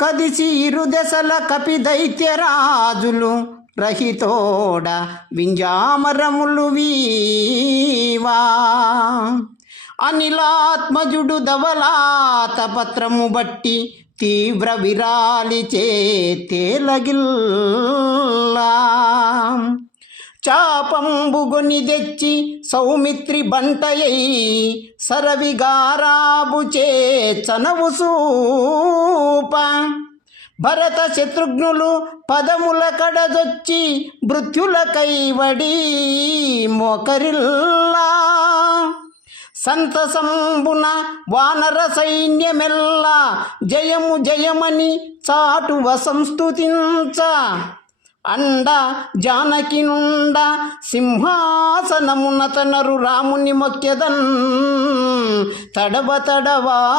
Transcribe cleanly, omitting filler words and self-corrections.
కదిసి ఇరుదెసల కపి దైత్యరాజులు రహితోడ వింజామరములు వీవా. అనిలాత్మజుడు ధవలాత పత్రము బట్టి తీవ్ర విరాలిచే తేలగిల్లా. చాపంబుగొని తెచ్చి సౌమిత్రి బంటయై సరవిగారాబుచే చనవు సూప. భరత శత్రుఘ్నులు పదముల కడదొచ్చి మృత్యుల కైవడి మోకరిల్లా. సంతసంబున వానర సైన్యమెల్లా జయము జయమని చాటువ సంస్తుతించ. అండ జానకి నుండ సింహాసనమున తనరు రాముని మొక్కెదన్ తడవ తడవా.